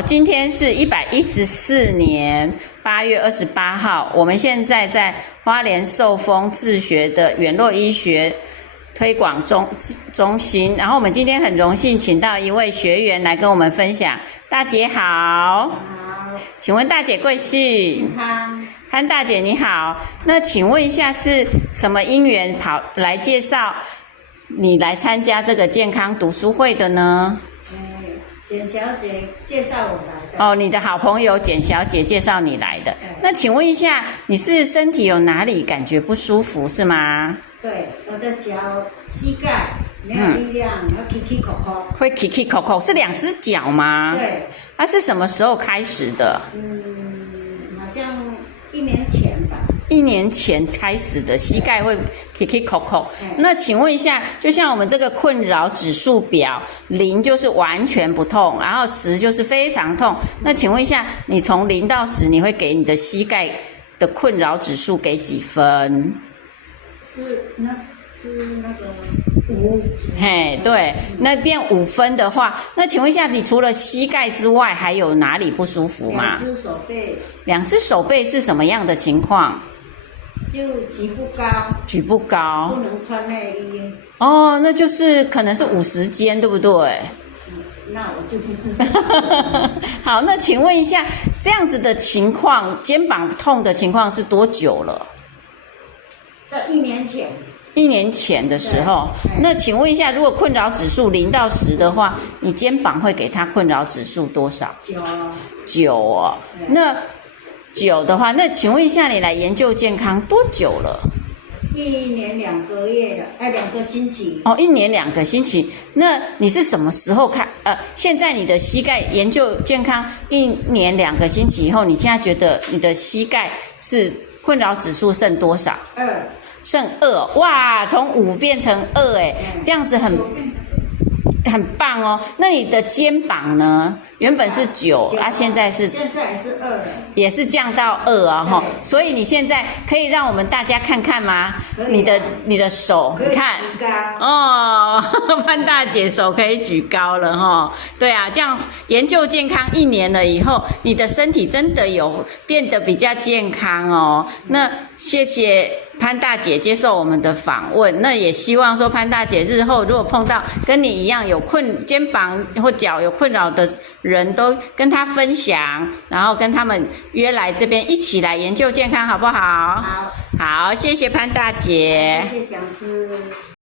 今天是114年8月28号，我们现在在花莲寿丰自学的远络医学推广中心，然后我们今天很荣幸请到一位学员来跟我们分享。大姐好。好，请问大姐贵姓？潘大姐你好。那请问一下是什么因缘跑来介绍你来参加这个健康读书会的呢？简小姐介绍我来的。哦，你的好朋友简小姐介绍你来的。那请问一下，你是身体有哪里感觉不舒服是吗？对，我的脚、膝盖没有力量，然后起起口口。会起起口口，是两只脚吗？对。它是什么时候开始的？好像1年前吧。1年前开始的，膝盖会 kiki 口口。那请问一下，就像我们这个困扰指数表，0就是完全不痛，然后10就是非常痛。那请问一下，你从0到10，你会给你的膝盖的困扰指数给几分？是那个5。嘿，对，那变5分的话，那请问一下，你除了膝盖之外，还有哪里不舒服吗？2只手背。2只手背是什么样的情况？就举不高，举不高，不能穿内衣。哦，那就是可能是50肩，对不对？那我就不知道。好，那请问一下，这样子的情况，肩膀痛的情况是多久了？在1年前。1年前的时候，那请问一下，如果困扰指数0到10的话，你肩膀会给它困扰指数多少？9哦。那9的话，那请问一下，你来研究健康多久了？1年2个月了，2个星期。哦，1年2个星期。那你是什么时候现在你的膝盖研究健康1年2个星期以后，你现在觉得你的膝盖是困扰指数剩多少？2。剩2，哇，从5变成2，哎，这样子很棒哦。那你的肩膀呢？原本是9，现在是2了，也是降到2啊，哈。所以你现在可以让我们大家看看吗？你的手，你看哦，潘大姐手可以举高了哈。对啊，这样研究健康1年了以后，你的身体真的有变得比较健康哦。那谢谢潘大姐接受我们的访问，那也希望说潘大姐日后如果碰到跟你一样有肩膀或脚有困扰的人，都跟她分享，然后跟他们约来这边一起来研究健康，好不好？好，好，谢谢潘大姐，谢谢讲师。